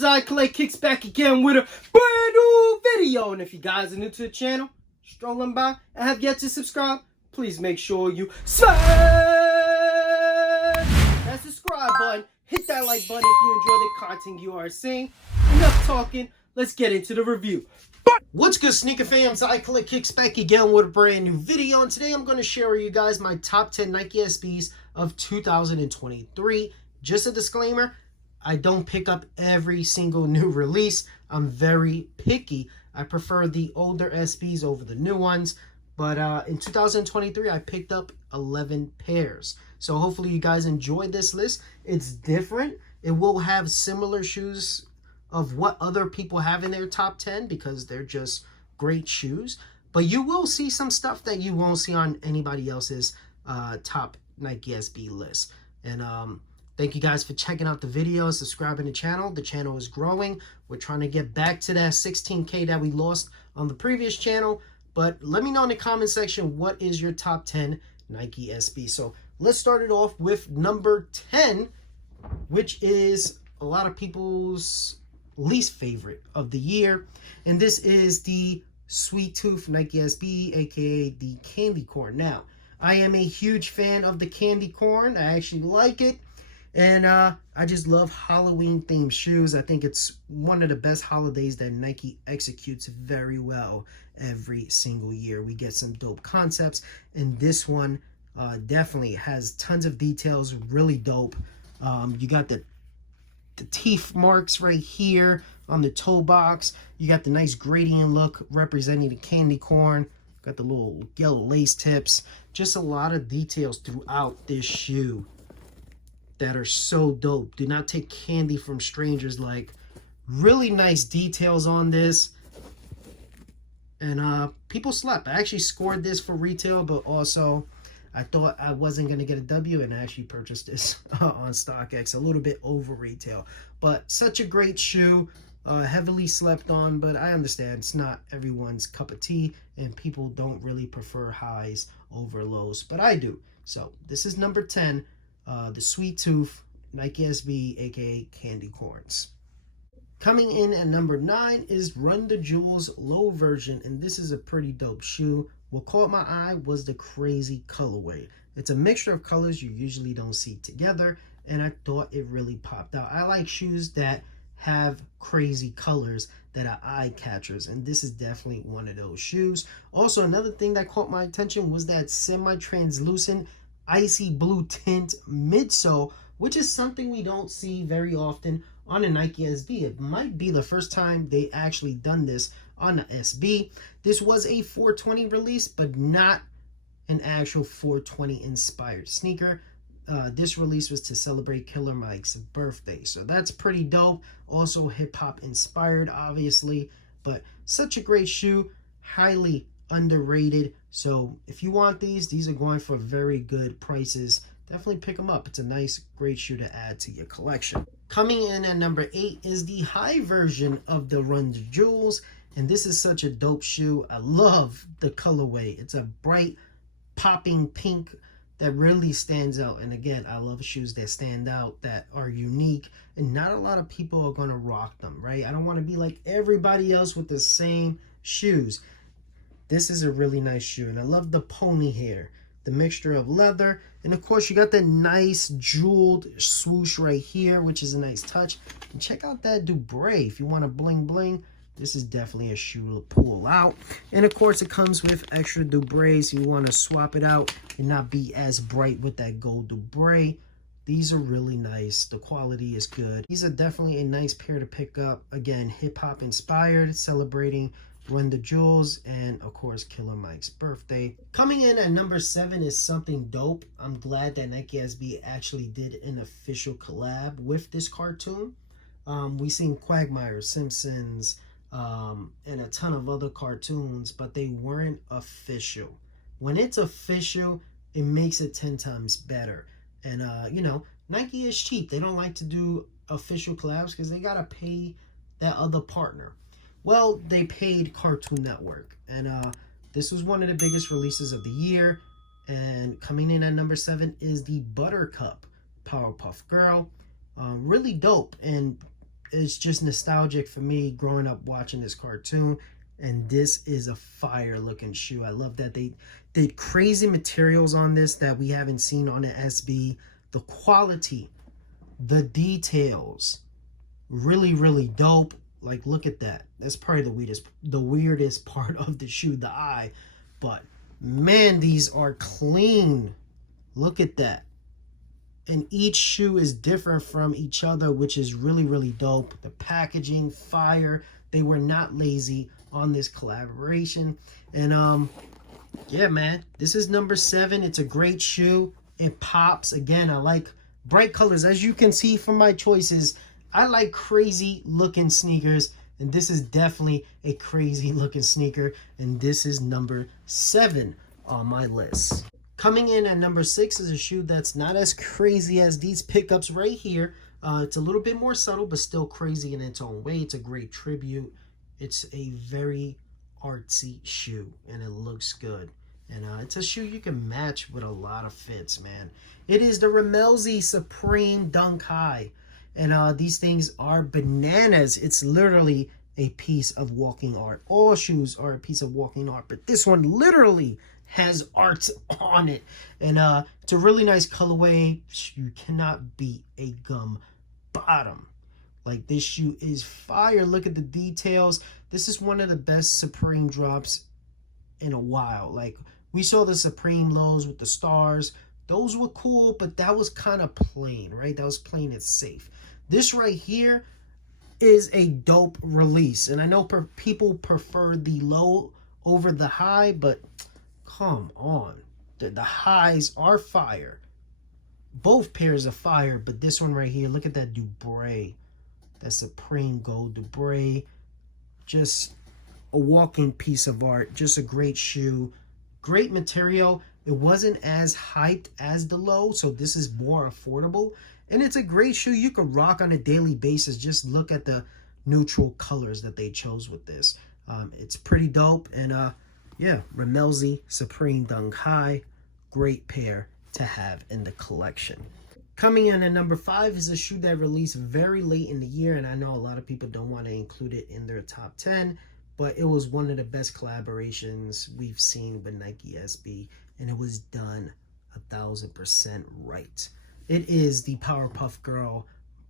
Ramzi Kicks back again with a brand new video. And if you guys are new to the channel, strolling by and have yet to subscribe, please make sure you smash that subscribe button. Hit that like button if you enjoy the content you are seeing. Enough talking, let's get into the review. What's good, sneaker fams? Kicks back again with a brand new video, and today I'm going to share with you guys my top 10 Nike SBs of 2023. Just a disclaimer, I don't pick up every single new release. I'm very picky. I prefer the older SBs over the new ones, but in 2023 I picked up 11 pairs. So hopefully you guys enjoyed this list. It's different. It will have similar shoes of what other people have in their top 10 because they're just great shoes, but you will see some stuff that you won't see on anybody else's top Nike SB list. And thank you guys for checking out the video, subscribing to the channel. The channel is growing. We're trying to get back to that 16K that we lost on the previous channel. But let me know in the comment section, what is your top 10 Nike SB? So let's start it off with number 10, which is a lot of people's least favorite of the year, and this is the Sweet Tooth Nike SB, aka the candy corn. Now, I am a huge fan of the candy corn. I actually like it, and I just love Halloween themed shoes. I think it's one of the best holidays that Nike executes very well every single year. We get some dope concepts, and this one definitely has tons of details, really dope. You got the teeth marks right here on the toe box. You got the nice gradient look representing the candy corn. Got the little yellow lace tips. Just a lot of details throughout this shoe that are so dope. Do not take candy from strangers. Like, really nice details on this. And people slept. I actually scored this for retail, but also I thought I wasn't going to get a W, and I actually purchased this on StockX a little bit over retail. But such a great shoe, heavily slept on, but I understand it's not everyone's cup of tea, and people don't really prefer highs over lows, but I do. So this is number 10, the Sweet Tooth Nike SB, aka Candy Corns. Coming in at number 9 is Run the Jewels low version, and this is a pretty dope shoe. What caught my eye was the crazy colorway. It's a mixture of colors you usually don't see together, and I thought it really popped out. I like shoes that have crazy colors that are eye catchers, and this is definitely one of those shoes. Also, another thing that caught my attention was that semi-translucent icy blue tint midsole, which is something we don't see very often on a Nike SB. It might be the first time they actually done this on the SB. This was a 420 release, but not an actual 420 inspired sneaker. This release was to celebrate Killer Mike's birthday, so that's pretty dope. Also hip-hop inspired, obviously, but such a great shoe, highly underrated. So if you want these are going for very good prices. Definitely pick them up. It's a nice, great shoe to add to your collection. Coming in at number 8 is the high version of the Run the Jewels, and this is such a dope shoe. I love the colorway. It's a bright, popping pink that really stands out. And again, I love shoes that stand out, that are unique, and not a lot of people are going to rock them, right? I don't want to be like everybody else with the same shoes. This is a really nice shoe, and I love the pony hair, the mixture of leather, and of course you got the nice jeweled swoosh right here, which is a nice touch. And check out that Dubray. If you want to bling bling, this is definitely a shoe to pull out. And of course it comes with extra Dubray, so you want to swap it out and not be as bright with that gold Dubray. These are really nice. The quality is good. These are definitely a nice pair to pick up. Again, hip-hop inspired, celebrating Run the Jewels, and of course Killer Mike's birthday. Coming in at number 7 is something dope. I'm glad that Nike SB actually did an official collab with this cartoon. We seen Quagmire, Simpsons, and a ton of other cartoons, but they weren't official. When it's official, it makes it 10 times better. And you know, Nike is cheap. They don't like to do official collabs because they gotta pay that other partner. Well, they paid Cartoon Network, and this was one of the biggest releases of the year. And coming in at number 7 is the Buttercup Powerpuff Girl. Really dope, and it's just nostalgic for me growing up watching this cartoon. And this is a fire looking shoe. I love that they did crazy materials on this that we haven't seen on the SB. The quality, the details, really, really dope. Like, look at that. That's probably the weirdest part of the shoe, the eye. But man, these are clean. Look at that. And each shoe is different from each other, which is really, really dope. The packaging, fire. They were not lazy on this collaboration. And yeah, man, this is number 7. It's a great shoe. It pops. Again, I like bright colors. As you can see from my choices, I like crazy looking sneakers, and this is definitely a crazy looking sneaker, and this is number 7 on my list. Coming in at number 6 is a shoe that's not as crazy as these pickups right here. It's a little bit more subtle, but still crazy in its own way. It's a great tribute. It's a very artsy shoe, and it looks good. And it's a shoe you can match with a lot of fits, man. It is the Ramzi Supreme Dunk High. And these things are bananas. It's literally a piece of walking art. All shoes are a piece of walking art, but this one literally has art on it. And it's a really nice colorway. You cannot beat a gum bottom. Like, this shoe is fire. Look at the details. This is one of the best Supreme drops in a while. Like, we saw the Supreme lows with the stars. Those were cool, but that was kind of plain, right? That was plain and safe. This right here is a dope release. And I know people prefer the low over the high, but come on. The highs are fire. Both pairs are fire, but this one right here, look at that Dubray. That Supreme Gold Dubray. Just a walking piece of art. Just a great shoe. Great material. It wasn't as hyped as the low, so this is more affordable. And it's a great shoe you could rock on a daily basis. Just look at the neutral colors that they chose with this. It's pretty dope. And yeah, Ramzi Supreme Dunk High. Great pair to have in the collection. Coming in at number 5 is a shoe that released very late in the year, and I know a lot of people don't want to include it in their top 10, but it was one of the best collaborations we've seen with Nike SB, and it was done 1000% right. It is the Powerpuff Girl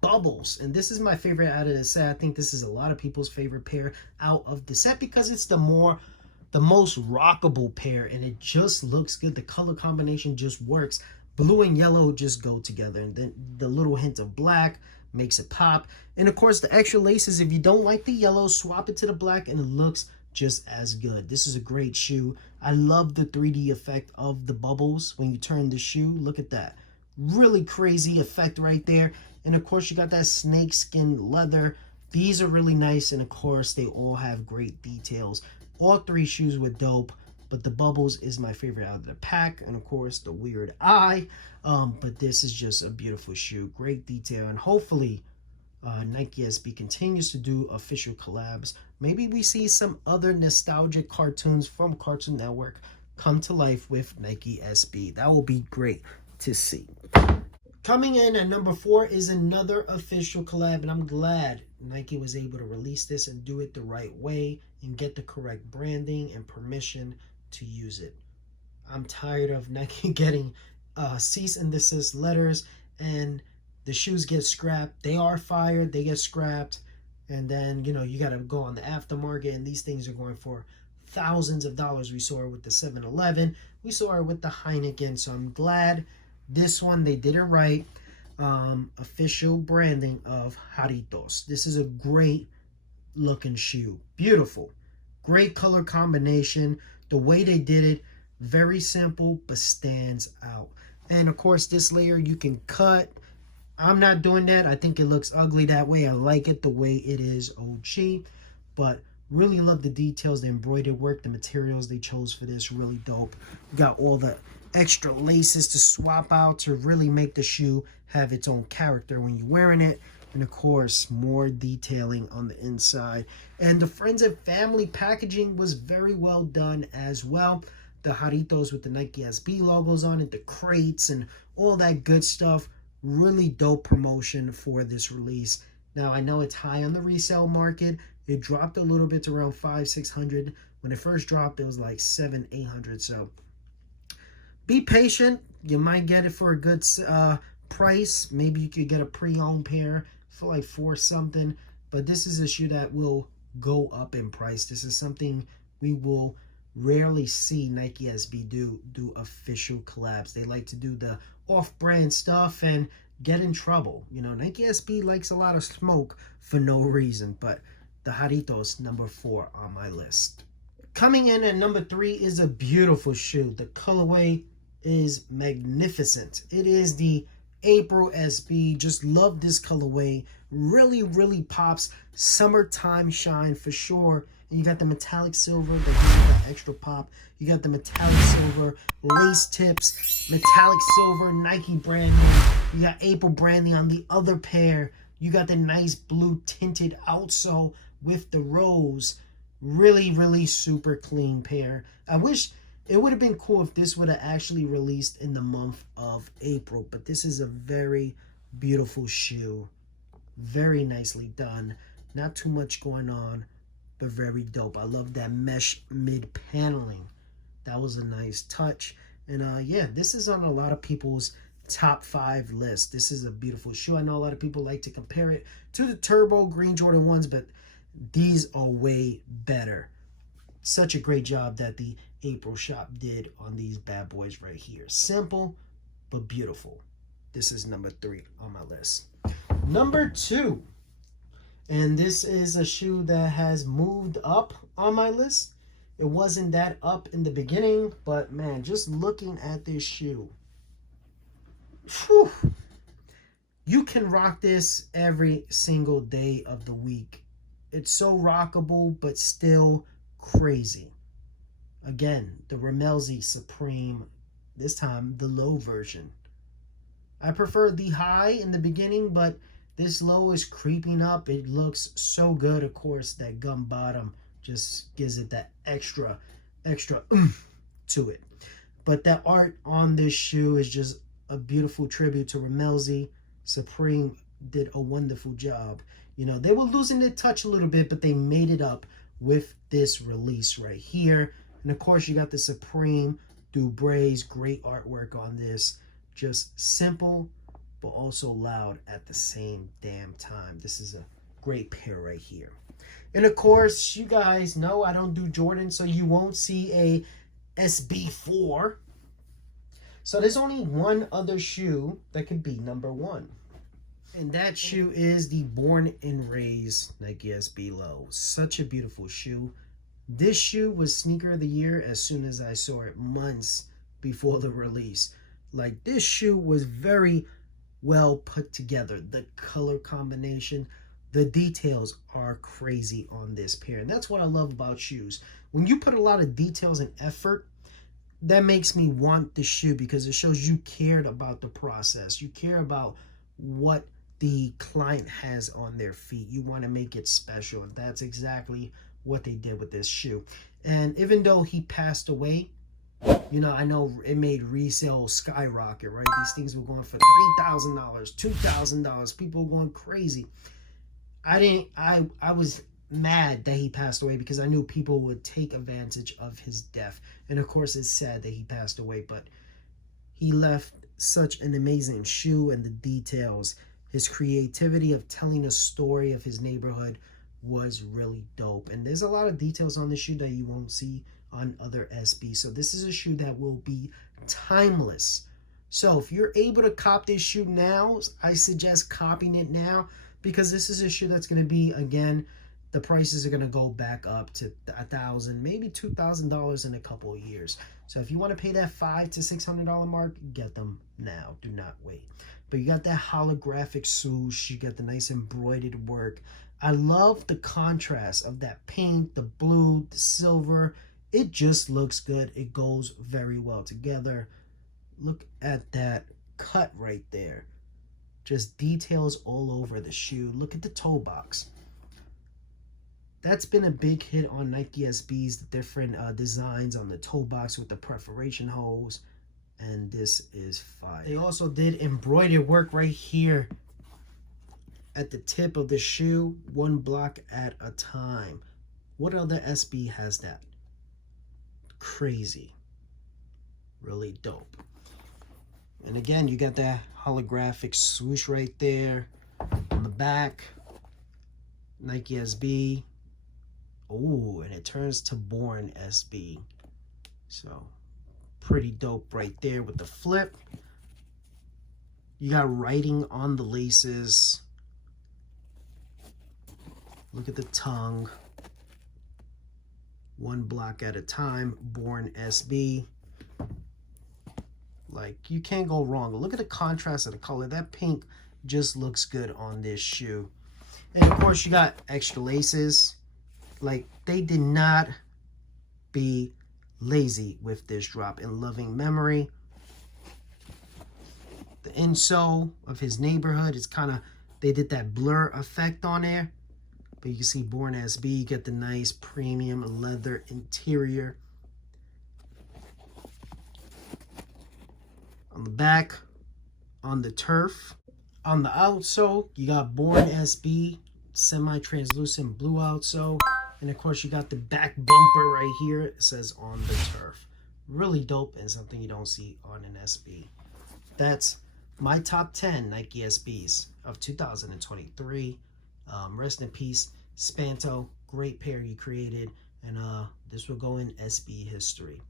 Bubbles, and this is my favorite out of the set. I think this is a lot of people's favorite pair out of the set because it's the most rockable pair, and it just looks good. The color combination just works. Blue and yellow just go together, and then the little hint of black makes it pop. And of course, the extra laces, if you don't like the yellow, swap it to the black and it looks just as good. This is a great shoe. I love the 3D effect of the bubbles when you turn the shoe. Look at that. Really crazy effect right there. And of course, you got that snake skin leather. These are really nice, and of course, they all have great details. All 3 shoes were dope, but the bubbles is my favorite out of the pack, and of course the weird eye. But this is just a beautiful shoe, great detail, and hopefully Nike SB continues to do official collabs. Maybe we see some other nostalgic cartoons from Cartoon Network come to life with Nike SB. That will be great to see. Coming in at number 4 is another official collab, and I'm glad Nike was able to release this and do it the right way and get the correct branding and permission to use it. I'm tired of Nike getting cease and desist letters and the shoes get scrapped. They are fired, they get scrapped, and then you got to go on the aftermarket, and these things are going for thousands of dollars. We saw it with the 7-Eleven, we saw it with the Heineken, so I'm glad this one they did it right. Official branding of Jarritos. This is a great looking shoe, beautiful, great color combination. The way they did it, very simple, but stands out. And of course, this layer you can cut. I'm not doing that. I think it looks ugly that way. I like it the way it is OG. But really love the details, the embroidered work, the materials they chose for this, really dope. We got all the extra laces to swap out to really make the shoe have its own character when you're wearing it. And of course, more detailing on the inside. And the friends and family packaging was very well done as well. The Jarritos with the Nike SB logos on it, the crates and all that good stuff. Really dope promotion for this release. Now I know it's high on the resale market. It dropped a little bit to around 500-600. When it first dropped, it was like 700-800. So be patient. You might get it for a good price. Maybe you could get a pre-owned pair for like 4 something. But this is a shoe that will go up in price. This is something we will rarely see Nike SB do official collabs. They like to do the off-brand stuff and get in trouble. You know, Nike SB likes a lot of smoke for no reason. But the Jarritos, number 4 on my list. Coming in at number 3 is a beautiful shoe. The colorway is magnificent. It is the April SB. Just love this colorway. Really, really pops. Summertime shine for sure. And you got the metallic silver that gives you that extra pop. You got the metallic silver lace tips, metallic silver Nike branding. You got April branding on the other pair. You got the nice blue tinted outsole with the rose. Really, really super clean pair. I wish it would have been cool if this would have actually released in the month of April. But this is a very beautiful shoe. Very nicely done. Not too much going on, but very dope. I love that mesh mid paneling. That was a nice touch. And yeah, this is on a lot of people's top 5 list. This is a beautiful shoe. I know a lot of people like to compare it to the Turbo Green Jordan 1s, but these are way better. Such a great job that the April shop did on these bad boys right here. Simple, but beautiful. This is number 3 on my list. Number 2. And this is a shoe that has moved up on my list. It wasn't that up in the beginning, but man, just looking at this shoe. Whew, you can rock this every single day of the week. It's so rockable, but still crazy. Again, the Ramzi Supreme, this time the low version. I prefer the high in the beginning, but this low is creeping up. It looks so good. Of course, that gum bottom just gives it that extra to it. But that art on this shoe is just a beautiful tribute to Ramzi. Supreme did a wonderful job. You know, they were losing their touch a little bit, but they made it up with this release right here. And of course, you got the Supreme Dubray's great artwork on this. Just simple, but also loud at the same damn time. This is a great pair right here. And of course, you guys know I don't do Jordan, so you won't see a SB4. So there's only one other shoe that could be number 1. And that shoe is the Born and Raised Nike SB Low. Such a beautiful shoe. This shoe was sneaker of the year as soon as I saw it, months before the release. Like, this shoe was very well put together. The color combination, the details are crazy on this pair. And that's what I love about shoes. When you put a lot of details and effort, that makes me want the shoe because it shows you cared about the process. You care about what the client has on their feet. You want to make it special. And that's exactly what they did with this shoe. And even though he passed away, you know, I know it made resale skyrocket, right? These things were going for $3,000, $2,000. People were going crazy. I was mad that he passed away because I knew people would take advantage of his death. And of course, it's sad that he passed away, but he left such an amazing shoe, and the details, his creativity of telling a story of his neighborhood was really dope. And there's a lot of details on the shoe that you won't see on other SB. So this is a shoe that will be timeless. So if you're able to cop this shoe now, I suggest copying it now, because this is a shoe that's going to be, again, the prices are going to go back up to $1,000, maybe $2,000 in a couple of years. So if you want to pay that $500 to $600 mark, get them now. Do not wait. But you got that holographic swoosh. You got the nice embroidered work. I love the contrast of that pink, the blue, the silver. It just looks good. It goes very well together. Look at that cut right there. Just details all over the shoe. Look at the toe box. That's been a big hit on Nike SBs, the different designs on the toe box with the perforation holes. And this is fire. They also did embroidered work right here at the tip of the shoe, one block at a time. What other SB has that? Crazy. Really dope. And again, you got that holographic swoosh right there on the back. Nike SB. Oh, and it turns to Born SB. So, pretty dope right there with the flip. You got writing on the laces. Look at the tongue. One block at a time. Born SB. Like, you can't go wrong. Look at the contrast of the color. That pink just looks good on this shoe. And of course, you got extra laces. Like, they did not be lazy with this drop. In loving memory. The insole of his neighborhood is kind of, they did that blur effect on there. But you can see Born SB, you get the nice premium leather interior. On the back, on the turf. On the outsole, you got Born SB, semi-translucent blue outsole. And of course, you got the back bumper right here. It says on the turf. Really dope and something you don't see on an SB. That's my top 10 Nike SBs of 2023. Rest in peace, Spanto. Great pair you created. And this will go in SB history.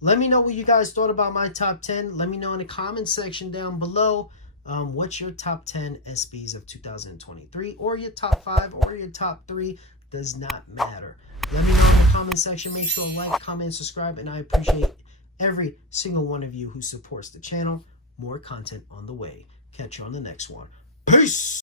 Let me know what you guys thought about my top 10. Let me know in the comment section down below. What's your top 10 SBs of 2023? Or your top 5 or your top 3. Does not matter. Let me know in the comment section. Make sure to like, comment, subscribe. And I appreciate every single one of you who supports the channel. More content on the way. Catch you on the next one. Peace!